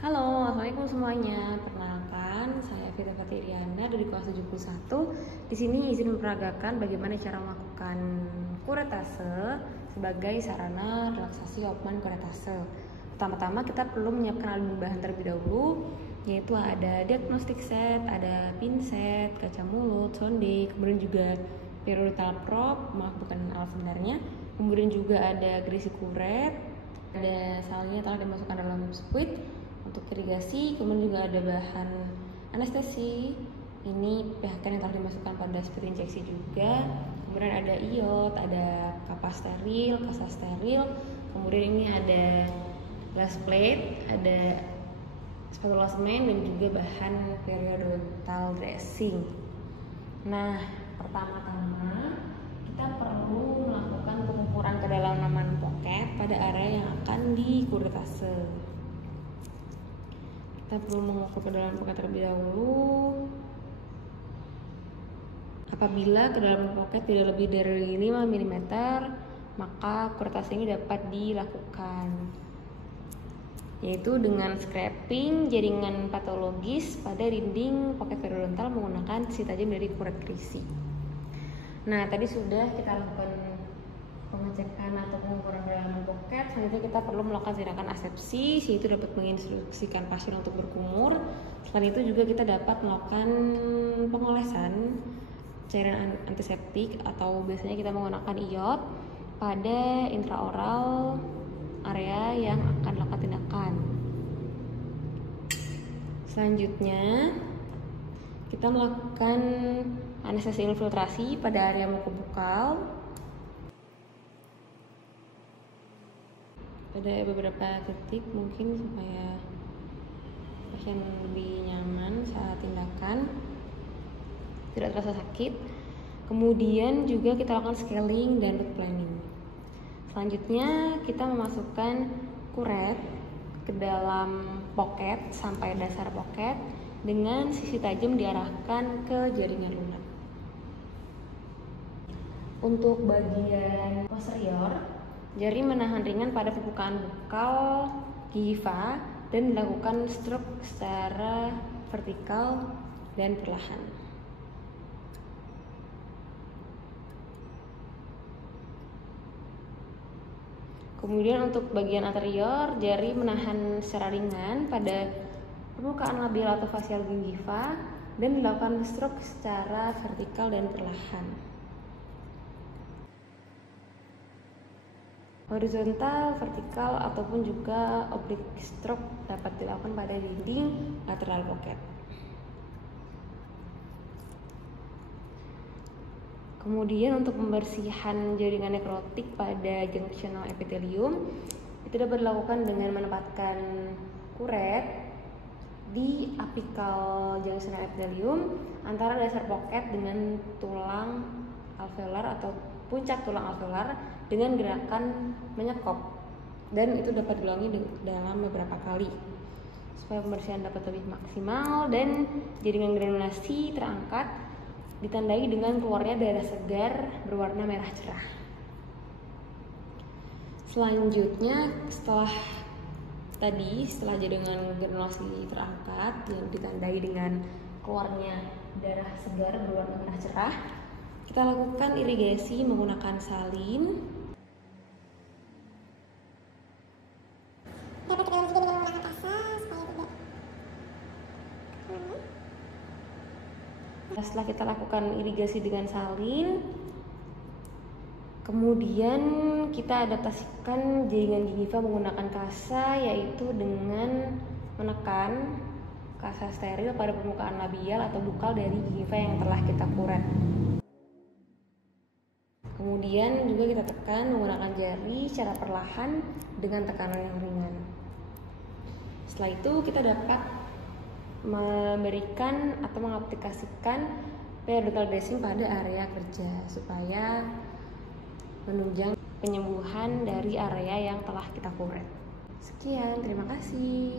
Halo, assalamualaikum semuanya. Perkenalkan, saya Vita Fatiriana dari kelas 71. Di sini izin memperagakan bagaimana cara melakukan kuretase sebagai sarana relaksasi opeman kuretase. Pertama-tama kita perlu menyiapkan alat bahan terlebih dahulu, yaitu ada diagnostik set, ada pinset, kaca mulut, sonde, kemudian juga periodical probe, bukan alat sebenarnya. Kemudian juga ada gerisi kuret, ada salnya telah dimasukkan dalam squid untuk irigasi, kemudian juga ada bahan anestesi, ini pH yang telah dimasukkan pada squid injeksi juga, kemudian ada iod, ada kapas steril, kasa steril, kemudian ini ada glass plate, ada spatula semen, dan juga bahan periodontal dressing. Nah, pertama-tama kita perlu melakukan pengukuran kedalaman poket pada area yang akan dikuretase. Kita perlu mengukur kedalaman poket terlebih dahulu. Apabila kedalaman poket tidak lebih dari 5 mm, maka kuretase ini dapat dilakukan, yaitu dengan scraping jaringan patologis pada dinding poket periodontal menggunakan sisi tajam dari kuret gerisi. Nah, tadi sudah kita lakukan pengecekan atau pengukuran kedalaman poket. Selanjutnya kita perlu melakukan tindakan asepsi, yaitu dapat menginstruksikan pasien untuk berkumur. Selain itu juga kita dapat melakukan pengolesan cairan antiseptik atau biasanya kita menggunakan iod pada intraoral area yang akan dilakukan tindakan. Selanjutnya kita melakukan anestesi infiltrasi pada area mukobukal pada beberapa titik mungkin supaya pasien lebih nyaman saat tindakan, tidak terasa sakit. Kemudian juga kita lakukan scaling dan root planning. Selanjutnya kita memasukkan kuret ke dalam poket sampai dasar poket dengan sisi tajam diarahkan ke jaringan lunak. Untuk bagian posterior, jari menahan ringan pada pembukaan bukal gingiva dan dilakukan stroke secara vertikal dan perlahan. Kemudian untuk bagian anterior, jari menahan secara ringan pada permukaan labial atau facial gingiva dan dilakukan stroke secara vertikal dan perlahan. Horizontal, vertikal, ataupun juga oblique stroke dapat dilakukan pada dinding lateral pocket. Kemudian untuk pembersihan jaringan nekrotik pada junctional epithelium itu dapat dilakukan dengan menempatkan kuret di apikal junctional epithelium antara dasar pocket dengan tulang alveolar atau puncak tulang alveolar dengan gerakan menyekop, dan itu dapat diulangi dalam beberapa kali supaya pembersihan dapat lebih maksimal dan jaringan granulasi terangkat, ditandai dengan keluarnya darah segar berwarna merah cerah. Selanjutnya setelah jaringan granulasi terangkat yang ditandai dengan keluarnya darah segar berwarna merah cerah, kita lakukan irigasi menggunakan salin. Dapat kedalaman juga dengan menggunakan kasa supaya tidak. Setelah kita lakukan irigasi dengan salin, kemudian kita adaptasikan jaringan gingiva menggunakan kasa, yaitu dengan menekan kasa steril pada permukaan labial atau bukal dari gingiva yang telah kita kuret. Kemudian juga kita tekan menggunakan jari secara perlahan dengan tekanan yang ringan. Setelah itu kita dapat memberikan atau mengaplikasikan periodontal dressing pada area kerja supaya menunjang penyembuhan dari area yang telah kita kuret. Sekian, terima kasih.